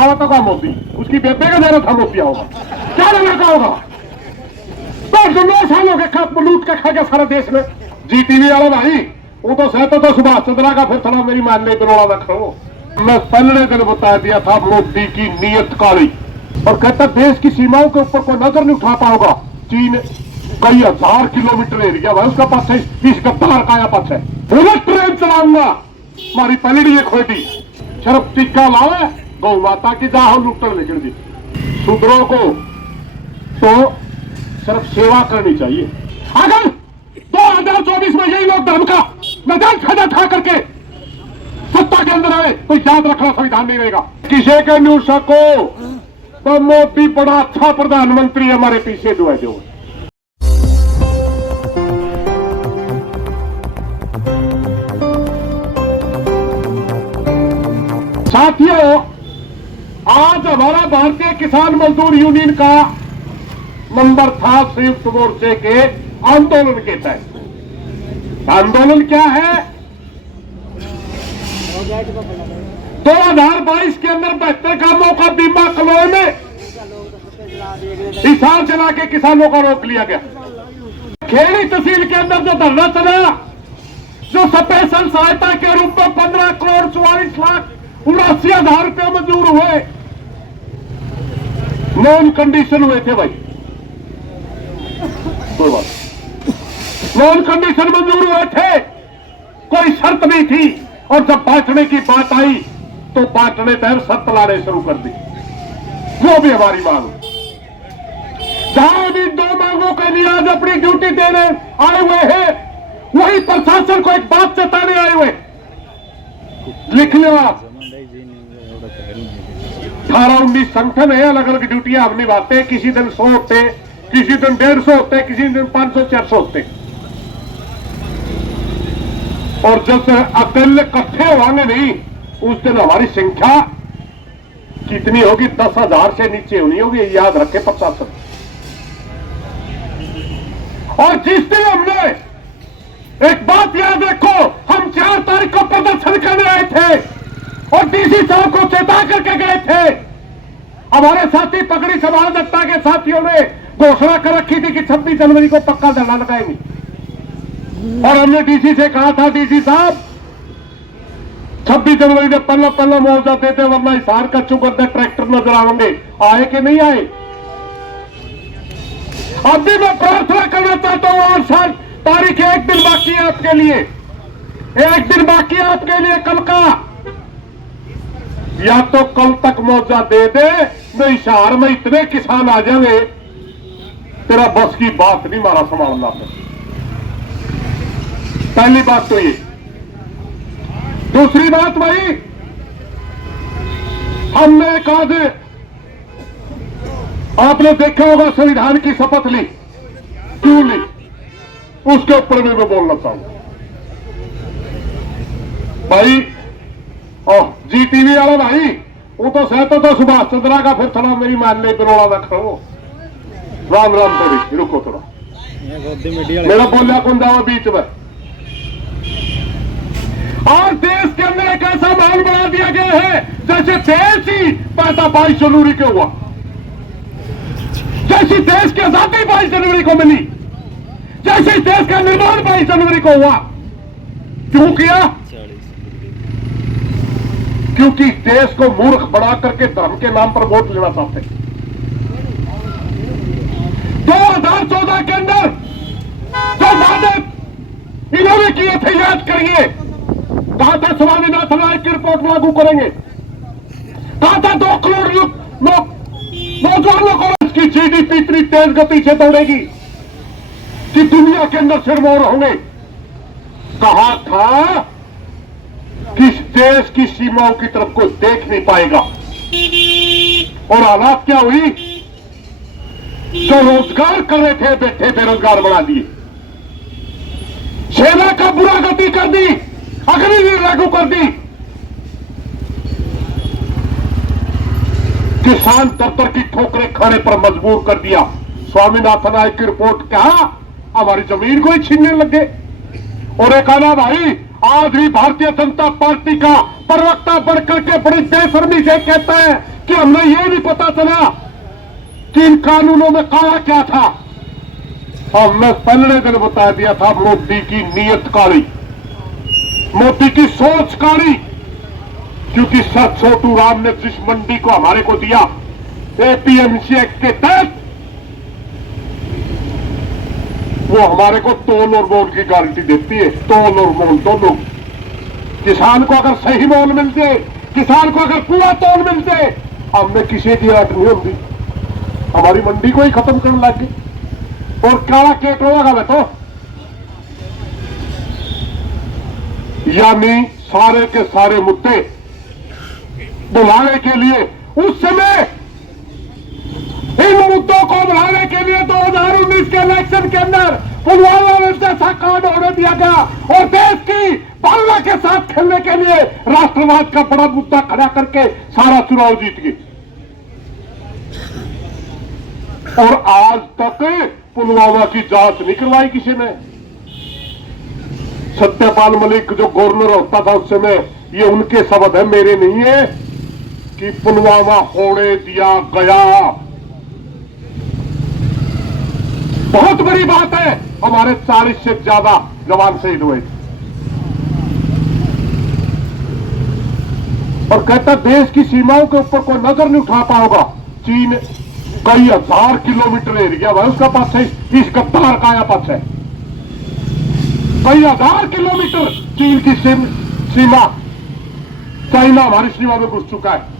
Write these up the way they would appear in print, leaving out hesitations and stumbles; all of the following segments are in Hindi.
आवा तो का मोदी, उसकी बेबे का दे रहा था मोदी होगा, क्या लेना का होगा? तो 9 सालों के खप लूट के खा गया सारा देश में। जी टीवी वाला भाई वो तो सहता तो सुभाष चंद्रा का, फिर थोड़ा मेरी मान ले बरोड़ा रखो। मैं पहले दिन बता दिया था मोदी की नीयत काली, और कहता देश की सीमाओं के ऊपर कोई नजर नहीं उठा पाओगा। चीन कई 1000 किलोमीटर एरिया है उसका पास है, इस गद्दार का पास है। बुलेट ट्रेन चलाऊंगा, हमारी पलड़ी है खोटी, शर्फ टिक्का लावे गौ माता की जा हम लुटन लेकर दी। शूद्रों को तो सिर्फ सेवा करनी चाहिए। अगर 2024 में यही लोग धर्म का नजायज फायदा उठा करके सत्ता के अंदर आए तो याद रखना संविधान नहीं रहेगा। किसी के न्यू सको तो मोदी बड़ा अच्छा प्रधानमंत्री हमारे पीछे दुआ जो। साथियों, आज हमारा भारतीय किसान मजदूर यूनियन का नंबर था संयुक्त मोर्चे के आंदोलन के तहत। आंदोलन क्या है? 2022 के अंदर 72 कामों का बीमा कलोए में हिसाब चला के किसानों का रोक लिया गया। खेड़ी तहसील के अंदर जो धरना चला, जो स्पेशल सहायता के रूप में 15 करोड़ 44,79,000 रुपये मंजूर हुए, नॉन कंडीशन हुए थे भाई, कोई बात नॉन कंडीशन मंजूर हुए थे, कोई शर्त नहीं थी। और जब बांटने की बात आई तो बांटने तहत शर्त लाने शुरू कर दी। वो भी हमारी मांग, जहां भी 2 मांगों के लिए आज अपनी ड्यूटी देने आए हुए हैं, वही प्रशासन को एक बात चेताने आए हुए। लिख लो आप, 18-19 संगठन है, अलग अलग ड्यूटियां हम निभाते हैं। किसी दिन 100 होते, किसी दिन 150 होते, किसी दिन 500-400 होते। और जब अकेले इकट्ठे होंगे नहीं, उस दिन हमारी संख्या कितनी होगी? 10,000 से नीचे होनी होगी, याद रखे प्रशासन। और जिस दिन हमने, एक बात याद रखो, हम 4 तारीख को प्रदर्शन करने आए थे और डीसी साहब को चेता करके गए थे। हमारे साथी पगड़ी समाज दत्ता के साथियों ने घोषणा कर रखी थी कि 26 जनवरी को पक्का धरना लगाएंगे। और हमने डीसी से कहा था, डीसी साहब 26 जनवरी ने पहला मुआवजा देते, वरना हिसार का चुकर ट्रैक्टर नजर आएंगे। आए कि नहीं आए? अब भी मैं प्रार्थना करना चाहता हूं, और 7 तारीख 1 दिन बाकी है आपके लिए, 1 दिन बाकी है आपके लिए कल का। या तो कल तक मुआवजा दे दे, नहीं हिसार में इतने किसान आ जाएंगे तेरा बस की बात नहीं मारा संभालना है। पहली बात तो ये। दूसरी बात भाई, हमने कहा दे, आपने देखा होगा संविधान की शपथ ली, क्यों ली, उसके ऊपर भी मैं बोलना चाहूंगा भाई। जी टीवी वाला भाई वो तो सहता तो सुभाष चंद्रा का, फिर थोड़ा मेरी मान ले बरोड़ा रखो। राम राम, थोड़ी रुको, थोड़ा मेरा बोलिया कौन जाओ बीच में। और देश के अंदर एक ऐसा माहौल बना दिया गया है जैसे देश ही पैदा 22 जनवरी को हुआ, जैसे देश की आजादी 22 जनवरी को मिली, जैसे देश का निर्माण 22 जनवरी को हुआ। क्यों किया? क्योंकि देश को मूर्ख बना करके धर्म के नाम पर वोट लेना चाहते हैं। 2014 के अंदर जो वादे इन्होंने किए थे, याद करिए। कहा था स्वामीनाथन आयोग की रिपोर्ट लागू करेंगे, कहा था 2 करोड़ नौजवानों को इसकी जीडीपी इतनी तेज गति से दौड़ेगी कि दुनिया के अंदर सिरमौर होंगे। कहा था कि इस देश की सीमाओं की तरफ कोई देख नहीं पाएगा। और हालात क्या हुई? जो रोजगार कर रहे थे बैठे बेरोजगार बना दिए, सेना का बुरा गति कर दी, अग्निवीर लागू कर दी, किसान दफ्तर की ठोकरें खाने पर मजबूर कर दिया। स्वामीनाथन आयोग की रिपोर्ट कहा हमारी जमीन को ही छीनने लगे। और एक आना भाई, आज भी भारतीय जनता पार्टी का प्रवक्ता बढ़कर के बड़ी बेशर्मी से कहता है कि हमें यह नहीं पता चला कि इन कानूनों में काला क्या था। हमने पहले दिन बता दिया था मोदी की नीयत काली, मोदी की सोच काली। क्योंकि सर छोटू राम ने जिस मंडी को हमारे को दिया एपीएमसी एक्ट के तहत, वो हमारे को तोल और मोल की गारंटी देती है। तोल और मोल दोनों। किसान को अगर सही मोल मिलते, किसान को अगर पूरा तोल मिलते, हमने किसी की राट नहीं होती। हमारी मंडी को ही खत्म करने लग गई और काला केट होगा मैं तो। यानी सारे के सारे मुद्दे बुलाने के लिए उस समय, इन मुद्दों को बढ़ाने के लिए 2019 के इलेक्शन के अंदर पुलवामा में जैसा कांड होने दिया गया और देश की भावना के साथ खेलने के लिए राष्ट्रवाद का बड़ा मुद्दा खड़ा करके सारा चुनाव जीत गई। और आज तक पुलवामा की जांच नहीं करवाई किसी ने। सत्यपाल मलिक जो गवर्नर होता था उस समय, ये उनके शब्द है, मेरे नहीं है, कि पुलवामा होने दिया गया। बहुत बड़ी बात है। हमारे 40 से ज्यादा जवान शहीद हुए और कहता देश की सीमाओं के ऊपर कोई नजर नहीं उठा पाएगा। चीन कई हजार किलोमीटर एरिया है उसका पास है, इस गद्दार का या पास है कई हजार किलोमीटर चीन की सीमा। चाइना हमारी सीमा में घुस चुका है।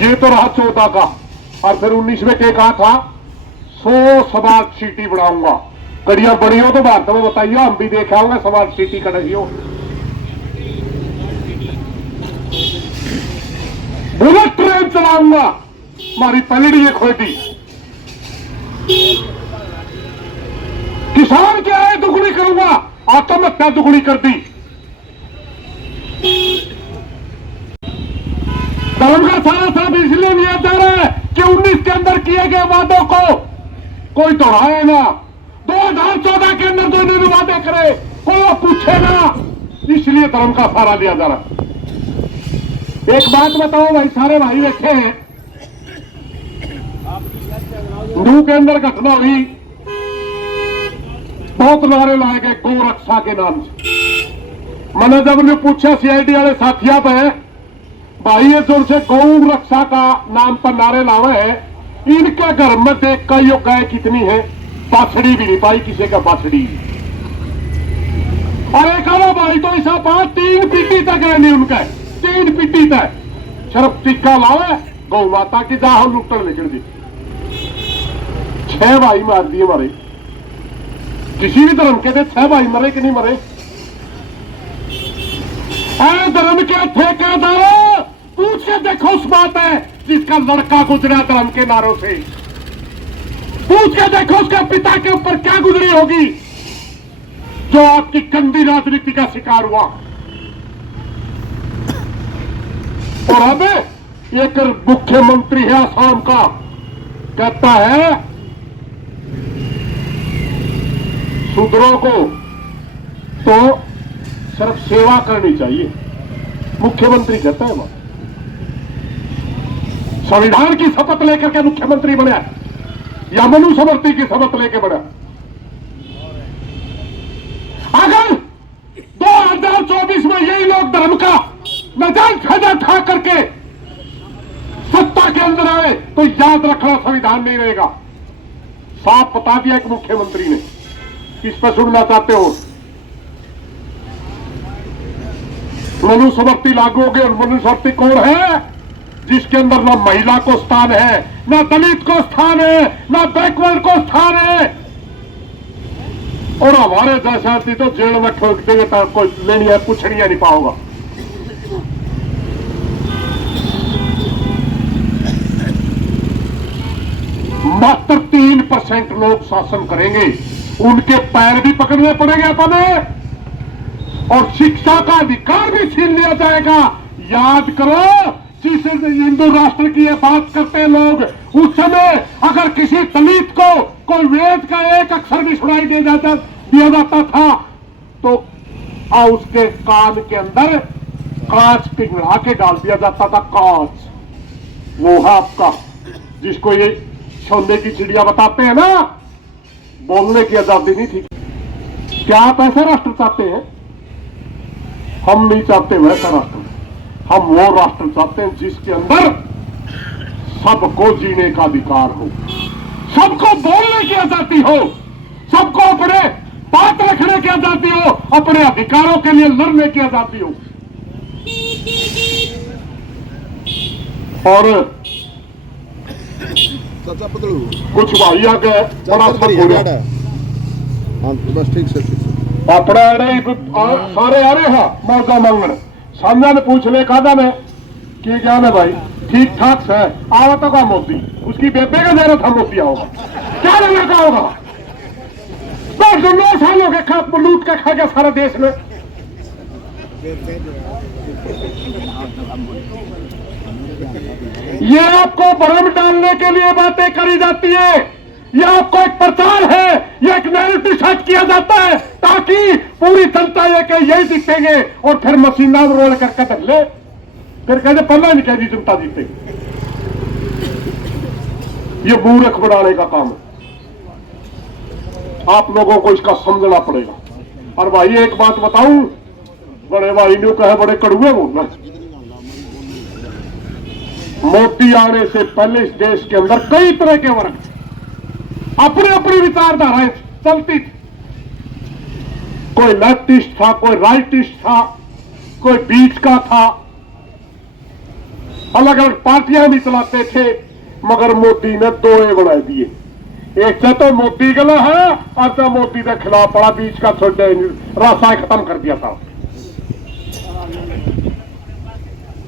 ये तो रहा 14 का, और फिर 19 में क्या कहा था, 100 स्मार्ट सिटी बनाऊंगा। कड़ियां बड़ी हो तो भारत में बताइए, हम भी देखे होंगे स्मार्ट सिटी कड़ी हो। बुलेट ट्रेन चलाऊंगा, हमारी पलड़ी है खोटी। किसान की आय दुगुनी करूंगा, आत्महत्या दुगुनी कर दी। धर्म का सारा साथ इसलिए लिया जा रहा है कि 19 के अंदर किए गए वादों को कोई दोहराए ना। 2014 के अंदर जो इन्होंने वादे करे कोई पूछे ना, इसलिए धर्म का सहारा लिया जा रहा है। एक बात बताओ भाई, सारे भाई बैठे हैं, नू के अंदर घटना हुई, बहुत नारे लाए गए गौ रक्षा के नाम से। मैंने जब ने पूछा सीआईडी वाले साथिया पे, भाई ये जो से गौ रक्षा का नाम पर नारे लावे हैं, इनके घर में देख का यो गाय कितनी है, बाछड़ी भी नहीं पाई किसी का बाछड़ी। और एक आधा भाई तो ऐसा बात 3 पीटी तक है नहीं उनका, 3 पीटी तक सिर्फ टिक्का लावे गौ माता की जा लुट्टन निकल दी। 6 भाई मार दिए मारे, किसी भी धर्म के थे 6 भाई मरे कि नहीं मरे। धर्म के ठेकेदार पूछ के देखो उस बात है जिसका लड़का गुजरा धर्म के नारों से। पूछ के देखो उसके पिता के ऊपर क्या गुजरी होगी जो आपकी गंदी राजनीति का शिकार हुआ। और अब एक मुख्यमंत्री है असम का, कहता है शूद्रों को तो सिर्फ सेवा करनी चाहिए। मुख्यमंत्री कहता है वह संविधान की शपथ लेकर के मुख्यमंत्री बना या मनुस्मृति की शपथ लेकर बना। अगर 2024 में यही लोग धर्म का नाजायज फायदा उठा करके सत्ता के अंदर आए तो याद रखना संविधान नहीं रहेगा। साफ बता दिया एक मुख्यमंत्री ने। किस पर सुनना चाहते हो? मनुस्मृति लागू हो गई। और मनुस्मृति कौन है? जिसके अंदर ना महिला को स्थान है, ना दलित को स्थान है, ना बैकवर्ड को स्थान है। और हमारे जैसा तो जेल में ठोक देंगे तो कोई लेनी है पूछनी नहीं पाओगा। मात्र 3% लोग शासन करेंगे, उनके पैर भी पकड़ने पड़ेंगे अपने, और शिक्षा का अधिकार भी छीन लिया जाएगा। याद करो, जिस हिंदू राष्ट्र की ये बात करते हैं लोग, उस समय अगर किसी दलित को कोई वेद का एक अक्षर भी सुनाई दिया जाता था तो उसके कान के अंदर कांच पिघला के डाल दिया जाता था, कांच। वो है आपका, जिसको ये सोने की चिड़िया बताते हैं ना, बोलने की आजादी नहीं थी। क्या आप ऐसा राष्ट्र चाहते हैं? हम नहीं चाहते वैसा राष्ट्र, हम वो राष्ट्र चाहते हैं जिसके अंदर सबको जीने का अधिकार हो, सबको बोलने की आजादी हो, सबको अपने बात रखने की आजादी हो, अपने अधिकारों के लिए लड़ने की आजादी हो। और कुछ भाई आ गए बड़ा सब हो गया। बस ठीक से अपने सारे आ रहे हैं मौजा मंगन, समझा ने पूछ ले कहा मैं कि क्या है भाई, ठीक ठाक से आवा तो का मोदी, उसकी बेबे का जरा था मोदी आओगा, क्या लेने का होगा? बस 9 सालों के खा लूट के खा गया सारे देश में। ये आपको भ्रम डालने के लिए बातें करी जाती है, ये आपको एक प्रचार है, ये एक नैरेटिव सेट किया जाता है ताकि पूरी जनता ये के यही दिखेंगे और फिर मशीना में रोल करके धर ले, फिर कहते पहले नहीं कह जनता जीतेगी। ये मूर्ख बनाने का काम है, आप लोगों को इसका समझना पड़ेगा। और भाई एक बात बताऊं, बड़े भाई ने कहे बड़े कड़ुए बोलना, मोदी आने से पहले इस देश के अंदर कई तरह के वर्ग अपनी अपनी विचारधाराएं चलती थी। कोई लेफ्टिस्ट था, कोई राइटिस्ट था, कोई बीच का था, अलग अलग पार्टियां भी चलाते थे, मगर मोदी ने 2 बना दिए। एक से तो मोदी गला है और तो मोदी के खिलाफ पड़ा, बीच का छोटे रास्ता खत्म कर दिया था।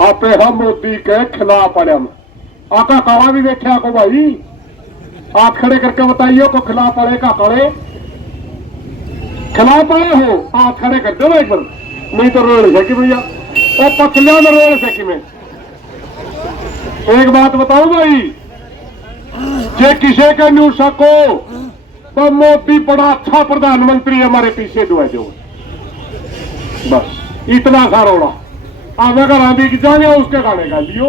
आप हम मोदी के खिलाफ पड़े, हम आका कावा भी देखे आपको भाई, हाथ खड़े करके बताइए को खिलाफ पड़े का पड़े, खिलाफ पड़े हो हाथ खड़े कर दो एक बार, नहीं तो रोड है कि भैया और पथलिया में रोड है कि मैं एक बात बताऊं भाई, जे किसी का न्यू सको तो मोदी बड़ा अच्छा प्रधानमंत्री हमारे पीछे दुआ दो, बस इतना सा रोड़ा। अब अगर हम भी जाने उसके गाने गा लियो।